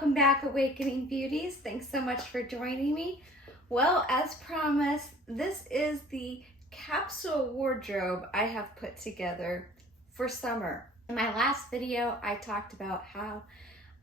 welcome back, Awakening Beauties. Thanks so much for joining me. Well, as promised, this is the capsule wardrobe I have put together for summer. In my last video, I talked about how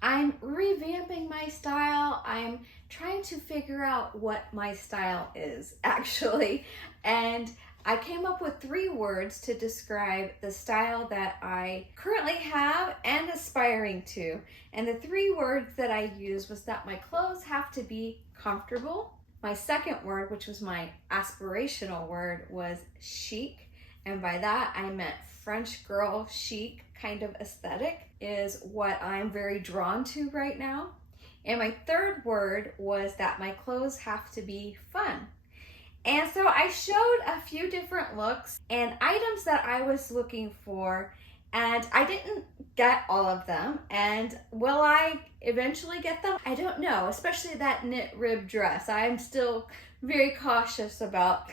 I'm revamping my style. I'm trying to figure out what my style is, actually. And I came up with 3 words to describe the style that I currently have and aspiring to. And the 3 words that I used was that my clothes have to be comfortable. My second word, which was my aspirational word, was chic. And by that, I meant French girl chic kind of aesthetic is what I'm very drawn to right now. And my third word was that my clothes have to be fun. And so I showed a few different looks and items that I was looking for, and I didn't get all of them. And will I eventually get them? I don't know, especially that knit rib dress. I'm still very cautious about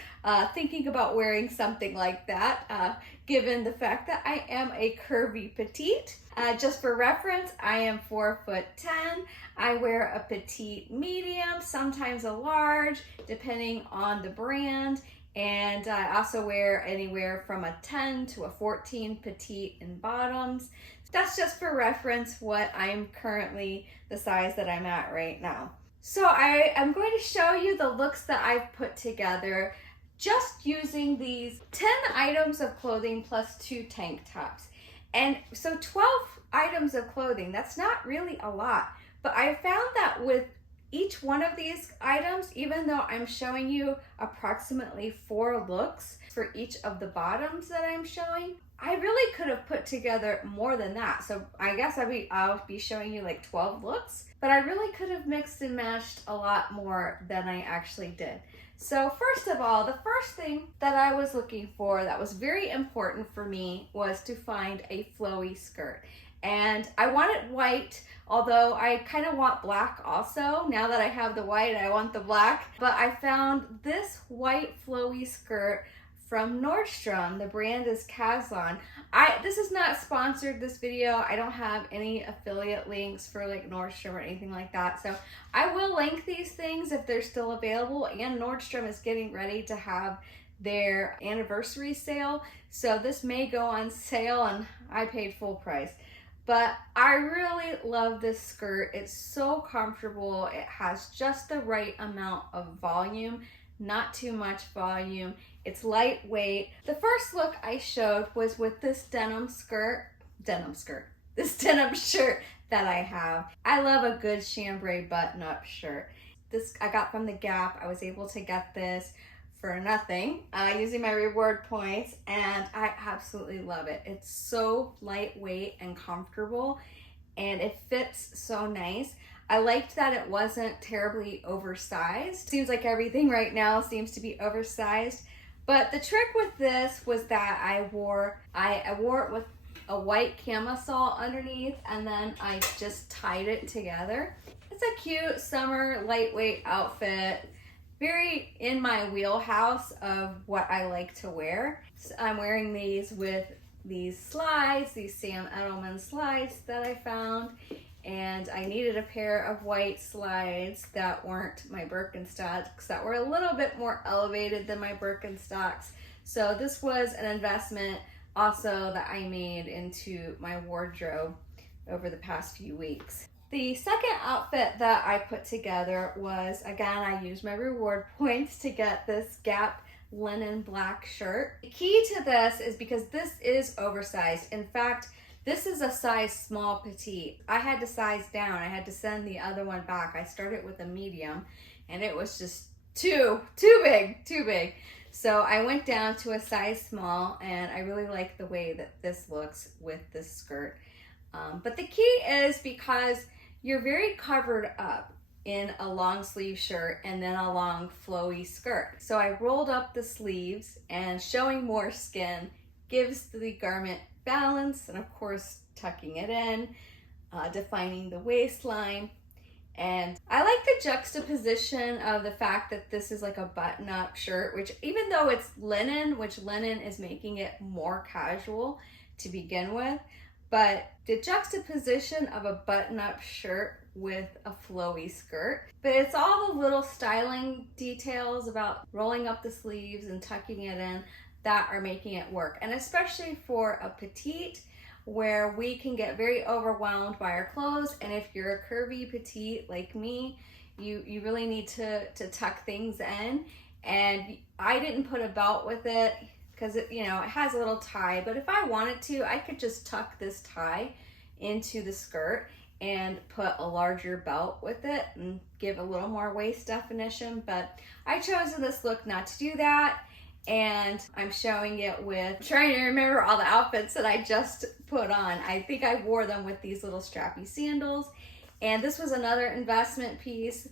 thinking about wearing something like that, given the fact that I am a curvy petite. Just for reference, I am 4'10". I wear a petite medium, sometimes a large, depending on the brand. And I also wear anywhere from a 10 to a 14 petite in bottoms. That's just for reference what I'm currently, the size that I'm at right now. So I am going to show you the looks that I've put together just using these 10 items of clothing plus 2 tank tops. And so 12 items of clothing, that's not really a lot, but I found that with each one of these items, even though I'm showing you approximately 4 looks for each of the bottoms that I'm showing, I really could have put together more than that. So I guess I'll be showing you like 12 looks, but I really could have mixed and matched a lot more than I actually did. So first of all, the first thing that I was looking for that was very important for me was to find a flowy skirt. And I wanted white, although I kind of want black also. Now that I have the white, I want the black. But I found this white flowy skirt from Nordstrom. The brand is Caslon. This is not sponsored, this video. I don't have any affiliate links for like Nordstrom or anything like that. So I will link these things if they're still available. And Nordstrom is getting ready to have their anniversary sale. So this may go on sale, and I paid full price. But I really love this skirt. It's so comfortable. It has just the right amount of volume, not too much volume. It's lightweight. The first look I showed was with this this denim shirt that I have. I love a good chambray button-up shirt. This I got from the Gap. I was able to get this for nothing using my reward points, and I absolutely love it. It's so lightweight and comfortable, and it fits so nice. I liked that it wasn't terribly oversized. Seems like everything right now seems to be oversized, but the trick with this was that I wore it with a white camisole underneath, and then I just tied it together. It's a cute summer lightweight outfit. Very in my wheelhouse of what I like to wear. So I'm wearing these with these slides, these Sam Edelman slides that I found, and I needed a pair of white slides that weren't my Birkenstocks, that were a little bit more elevated than my Birkenstocks. So this was an investment also that I made into my wardrobe over the past few weeks. The second outfit that I put together was, again, I used my reward points to get this Gap linen black shirt. The key to this is because this is oversized. In fact, this is a size small petite. I had to size down. I had to send the other one back. I started with a medium, and it was just too big. So I went down to a size small, and I really like the way that this looks with this skirt. But the key is because you're very covered up in a long sleeve shirt and then a long flowy skirt. So I rolled up the sleeves, and showing more skin gives the garment balance, and of course tucking it in, defining the waistline. And I like the juxtaposition of the fact that this is like a button-up shirt, which even though it's linen, which linen is making it more casual to begin with, but the juxtaposition of a button-up shirt with a flowy skirt. But it's all the little styling details about rolling up the sleeves and tucking it in that are making it work. And especially for a petite, where we can get very overwhelmed by our clothes. And if you're a curvy petite like me, you really need to tuck things in. And I didn't put a belt with it because it has a little tie, but if I wanted to, I could just tuck this tie into the skirt and put a larger belt with it and give a little more waist definition. But I chose in this look not to do that. And I'm showing it with, trying to remember all the outfits that I just put on. I think I wore them with these little strappy sandals. And this was another investment piece.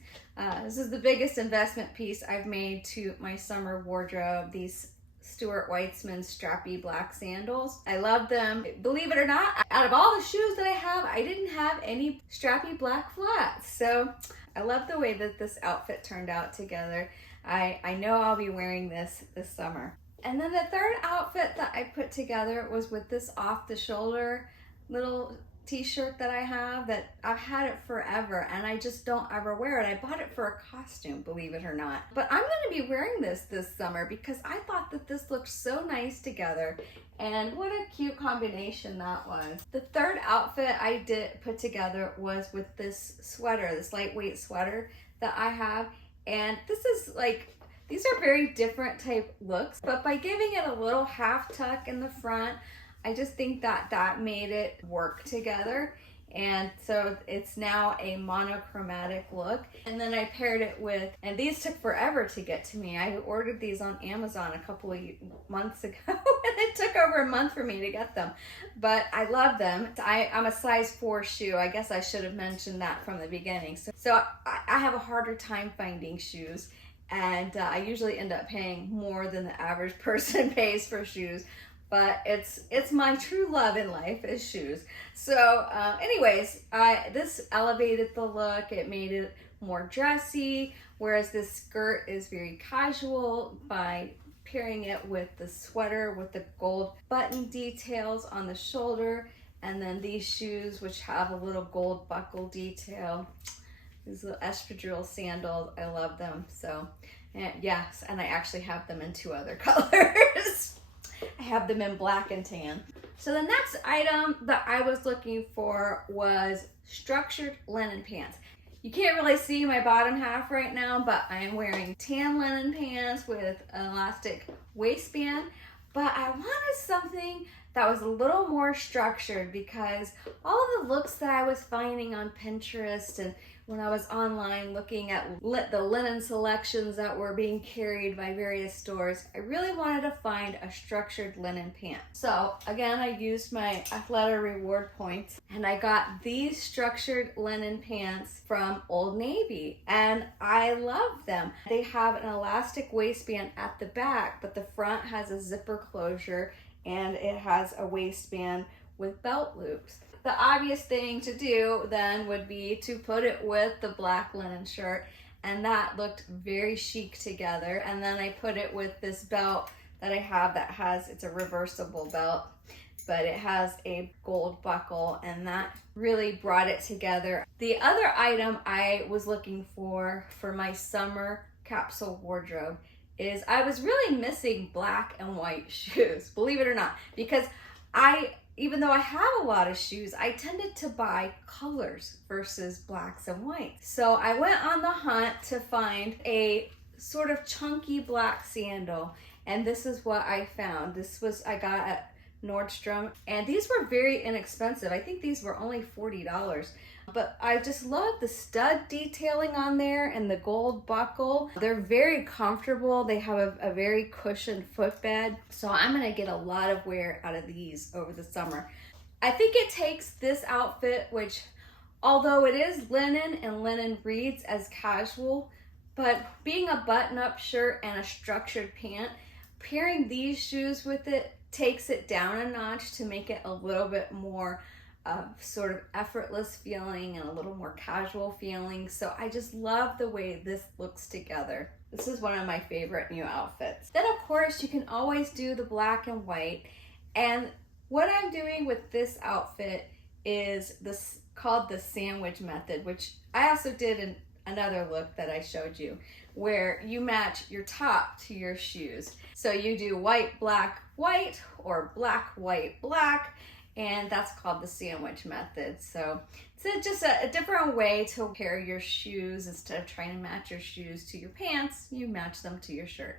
This is the biggest investment piece I've made to my summer wardrobe. These Stuart Weitzman strappy black sandals. I love them. Believe it or not, out of all the shoes that I have, I didn't have any strappy black flats. So I love the way that this outfit turned out together. I know I'll be wearing this summer. And then the third outfit that I put together was with this off the shoulder little t-shirt that I have, that I've had it forever and I just don't ever wear it. I bought it for a costume, believe it or not. But I'm gonna be wearing this summer because I thought that this looked so nice together, and what a cute combination that was. The third outfit I did put together was with this sweater, this lightweight sweater that I have. And this is like, these are very different type looks, but by giving it a little half tuck in the front, I just think that that made it work together. And so it's now a monochromatic look. And then I paired it with, and these took forever to get to me. I ordered these on Amazon a couple of months ago and it took over a month for me to get them. But I love them. I'm a size 4 shoe. I guess I should have mentioned that from the beginning. So I have a harder time finding shoes. And I usually end up paying more than the average person pays for shoes. But it's my true love in life is shoes. So anyways, this elevated the look. It made it more dressy, whereas this skirt is very casual by pairing it with the sweater with the gold button details on the shoulder, and then these shoes which have a little gold buckle detail. These little espadrille sandals, I love them. So yes, and I actually have them in 2 other colors. I have them in black and tan. So the next item that I was looking for was structured linen pants. You can't really see my bottom half right now, but I am wearing tan linen pants with an elastic waistband. But I wanted something that was a little more structured because all of the looks that I was finding on Pinterest and when I was online looking at the linen selections that were being carried by various stores, I really wanted to find a structured linen pant. So again, I used my Athleta reward points and I got these structured linen pants from Old Navy and I love them. They have an elastic waistband at the back, but the front has a zipper closure and it has a waistband with belt loops. The obvious thing to do then would be to put it with the black linen shirt, and that looked very chic together. And then I put it with this belt that I have that has, it's a reversible belt, but it has a gold buckle, and that really brought it together. The other item I was looking for my summer capsule wardrobe is I was really missing black and white shoes, believe it or not, because even though I have a lot of shoes, I tended to buy colors versus blacks and whites. So I went on the hunt to find a sort of chunky black sandal, and this is what I found. I got at Nordstrom, and these were very inexpensive. I think these were only $40. But I just love the stud detailing on there and the gold buckle. They're very comfortable. They have a very cushioned footbed. So I'm gonna get a lot of wear out of these over the summer. I think it takes this outfit, which although it is linen and linen reads as casual, but being a button-up shirt and a structured pant, pairing these shoes with it takes it down a notch to make it a little bit more sort of effortless feeling and a little more casual feeling. So I just love the way this looks together. This is one of my favorite new outfits. Then of course you can always do the black and white, and What I'm doing with this outfit is this called the sandwich method, which I also did in another look that I showed you, where you match your top to your shoes. So you do white, black, white, or black, white, black, and that's called the sandwich method. So it's just a different way to pair your shoes. Instead of trying to match your shoes to your pants, you match them to your shirt.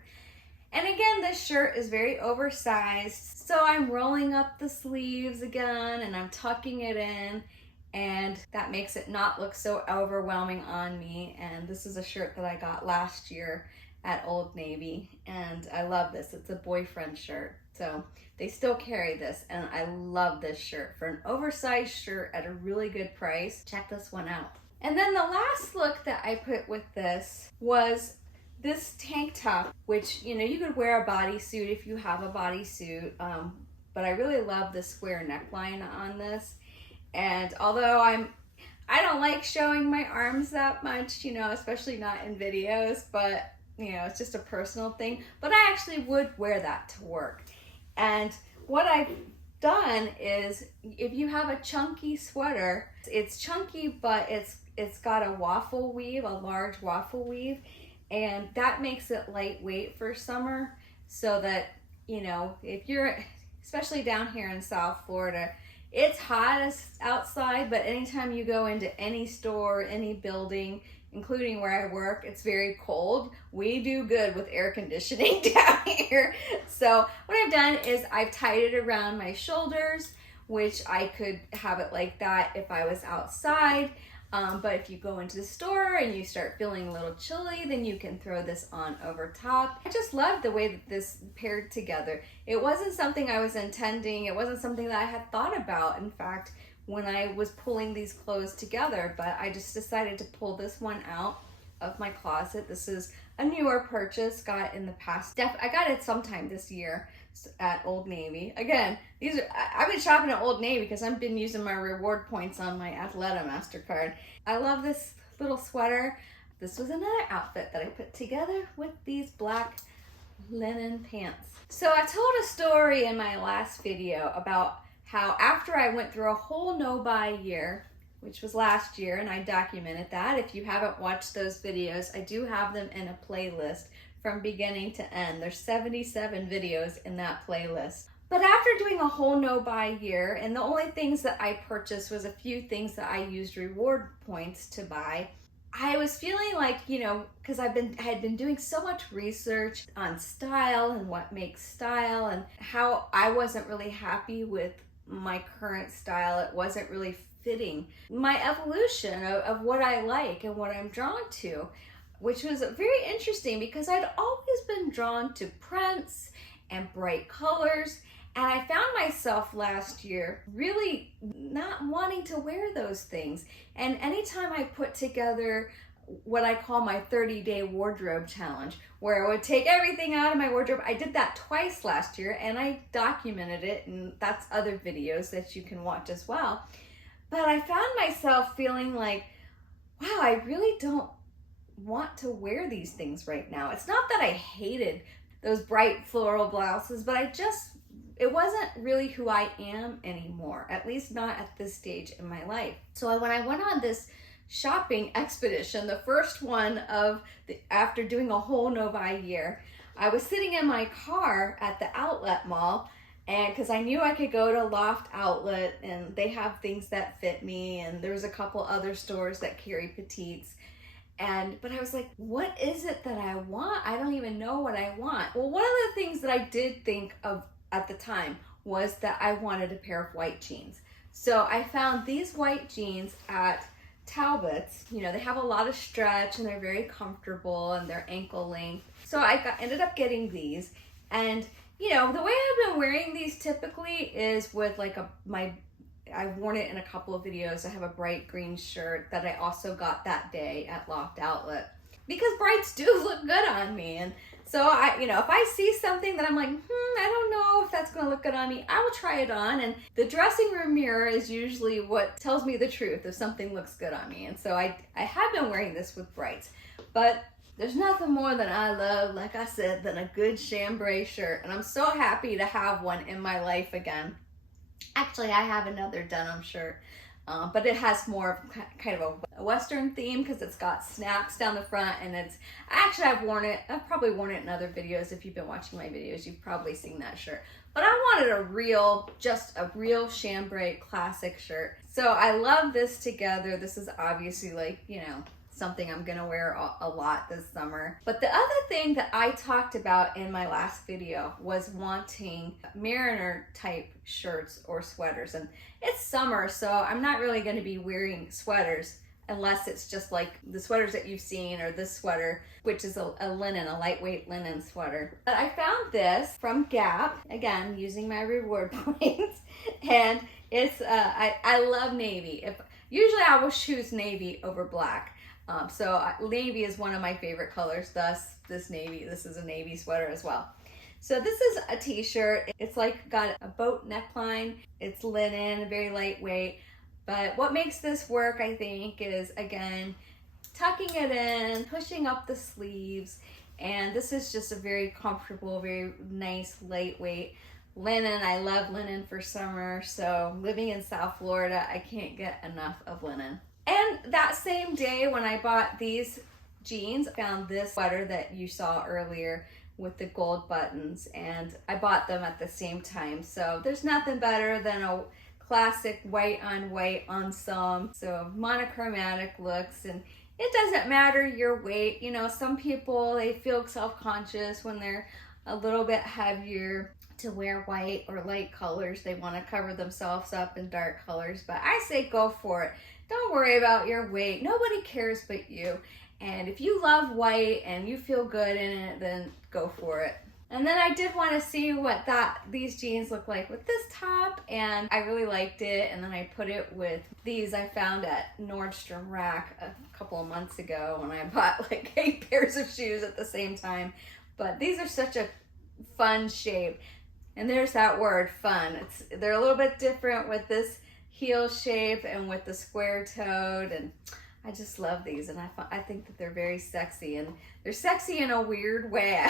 And again, this shirt is very oversized, so I'm rolling up the sleeves again and I'm tucking it in, and that makes it not look so overwhelming on me. And this is a shirt that I got last year at Old Navy, and I love this. It's a boyfriend shirt, so they still carry this, and I love this shirt. For an oversized shirt at a really good price, check this one out. And then the last look that I put with this was this tank top, which, you know, you could wear a bodysuit if you have a bodysuit, but I really love the square neckline on this. And although I don't like showing my arms that much, you know, especially not in videos, but you know, it's just a personal thing, but I actually would wear that to work. And what I've done is, if you have a chunky sweater, it's chunky, but it's got a waffle weave, a large waffle weave, and that makes it lightweight for summer, so that, you know, if you're, especially down here in South Florida, it's hot outside, but anytime you go into any store, any building, including where I work, it's very cold. We do good with air conditioning down here. So what I've done is I've tied it around my shoulders, which I could have it like that if I was outside. But if you go into the store and you start feeling a little chilly, then you can throw this on over top. I just love the way that this paired together. It wasn't something I was intending. It wasn't something that I had thought about, in fact, when I was pulling these clothes together, but I just decided to pull this one out of my closet. This is a newer purchase, got in the past. I got it sometime this year at Old Navy. Again, I've been shopping at Old Navy because I've been using my reward points on my Athleta MasterCard. I love this little sweater. This was another outfit that I put together with these black linen pants. So I told a story in my last video about how after I went through a whole no-buy year, which was last year, and I documented that. If you haven't watched those videos, I do have them in a playlist from beginning to end. There's 77 videos in that playlist. But after doing a whole no-buy year, and the only things that I purchased was a few things that I used reward points to buy, I was feeling like, you know, because I had been doing so much research on style and what makes style, and how I wasn't really happy with my current style. It wasn't really fitting my evolution of what I like and what I'm drawn to, which was very interesting because I'd always been drawn to prints and bright colors, and I found myself last year really not wanting to wear those things. And anytime I put together what I call my 30-day wardrobe challenge, where I would take everything out of my wardrobe. I did that twice last year, and I documented it, and that's other videos that you can watch as well. But I found myself feeling like, wow, I really don't want to wear these things right now. It's not that I hated those bright floral blouses, but it wasn't really who I am anymore, at least not at this stage in my life. So when I went on this shopping expedition, the first one after doing a whole no-buy year, I was sitting in my car at the outlet mall, and because I knew I could go to Loft Outlet and they have things that fit me, and there's a couple other stores that carry petites. But I was like, what is it that I want? I don't even know what I want. Well, one of the things that I did think of at the time was that I wanted a pair of white jeans. So I found these white jeans at Talbot's. You know, they have a lot of stretch and they're very comfortable and they're ankle length. So I ended up getting these. And you know, the way I've been wearing these typically is with like I've worn it in a couple of videos. I have a bright green shirt that I also got that day at Loft Outlet, because brights do look good on me. And so you know, if I see something that I'm like, I don't know if that's gonna look good on me, I will try it on. And the dressing room mirror is usually what tells me the truth if something looks good on me. And so I have been wearing this with brights, but there's nothing more that I love, like I said, than a good chambray shirt. And I'm so happy to have one in my life again. Actually, I have another denim shirt, but it has more of kind of a Western theme because it's got snaps down the front, and actually I've worn it. I've probably worn it in other videos. If you've been watching my videos, you've probably seen that shirt. But I wanted just a real chambray classic shirt. So I love this together. This is obviously like, you know, something I'm gonna wear a lot this summer. But the other thing that I talked about in my last video was wanting mariner type shirts or sweaters. And it's summer, so I'm not really gonna be wearing sweaters unless it's just like the sweaters that you've seen, or this sweater, which is a lightweight linen sweater. But I found this from Gap, again, using my reward points, and it's, I love navy. Usually I will choose navy over black. So navy is one of my favorite colors, thus this is a navy sweater as well. So this is a t-shirt. It's like got a boat neckline. It's linen, very lightweight. But what makes this work, I think, is, again, tucking it in, pushing up the sleeves, and this is just a very comfortable, very nice, lightweight linen. I love linen for summer, so living in South Florida, I can't get enough of linen. And that same day when I bought these jeans, I found this sweater that you saw earlier with the gold buttons, and I bought them at the same time. So there's nothing better than a classic white on white ensemble, so monochromatic looks. And it doesn't matter your weight. You know, some people, they feel self-conscious when they're a little bit heavier to wear white or light colors. They want to cover themselves up in dark colors, but I say go for it. Don't worry about your weight. Nobody cares but you. And if you love white and you feel good in it, then go for it. And then I did want to see what these jeans look like with this top, and I really liked it. And then I put it with these I found at Nordstrom Rack a couple of months ago when I bought like 8 pairs of shoes at the same time. But these are such a fun shape. And there's that word, fun. They're a little bit different with this heel shape and with the square toed, and I just love these, and I think that they're very sexy, and they're sexy in a weird way.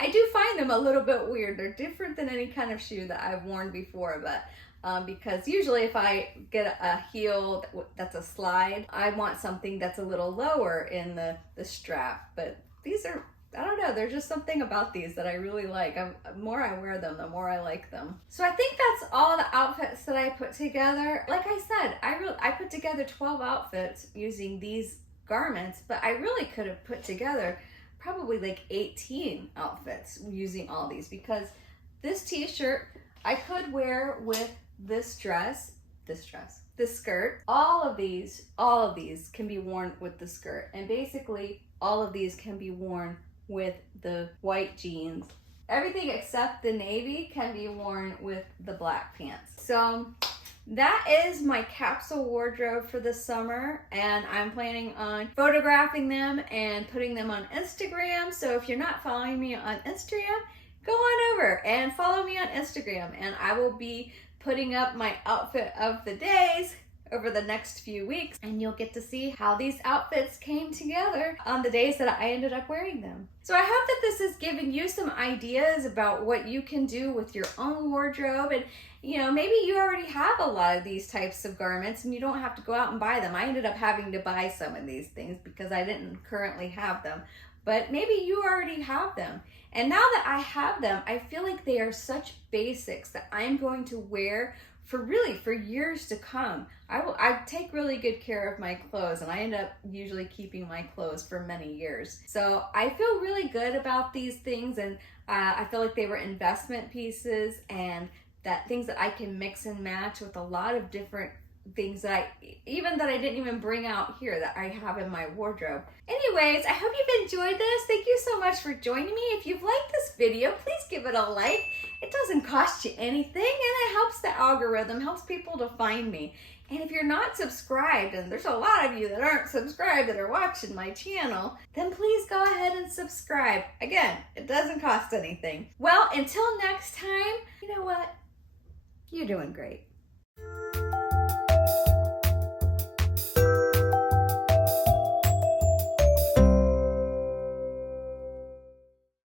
I do find them a little bit weird. They're different than any kind of shoe that I've worn before, but because usually if I get a heel that's a slide, I want something that's a little lower in the strap. But these are, I don't know, there's just something about these that I really like. The more I wear them, the more I like them. So I think that's all the outfits that I put together. Like I said, I put together 12 outfits using these garments, but I really could have put together probably like 18 outfits using all these, because this t-shirt I could wear with this dress, this skirt. All of these can be worn with the skirt, and basically all of these can be worn with the white jeans. Everything except the navy can be worn with the black pants. So that is my capsule wardrobe for the summer, and I'm planning on photographing them and putting them on Instagram. So if you're not following me on Instagram, go on over and follow me on Instagram, and I will be putting up my outfit of the days over the next few weeks, and you'll get to see how these outfits came together on the days that I ended up wearing them. So I hope that this has given you some ideas about what you can do with your own wardrobe, and you know, maybe you already have a lot of these types of garments and you don't have to go out and buy them. I ended up having to buy some of these things because I didn't currently have them, but maybe you already have them. And now that I have them, I feel like they are such basics that I'm going to wear for years to come. I take really good care of my clothes, and I end up usually keeping my clothes for many years. So I feel really good about these things, and I feel like they were investment pieces, and that things that I can mix and match with a lot of different things that I didn't even bring out here that I have in my wardrobe. Anyways, I hope you've enjoyed this. Thank you so much for joining me. If you've liked this video, please give it a like. It doesn't cost you anything, and it helps the algorithm, helps people to find me. And if you're not subscribed, and there's a lot of you that aren't subscribed that are watching my channel, then please go ahead and subscribe. Again, it doesn't cost anything. Well, until next time, you know what? You're doing great.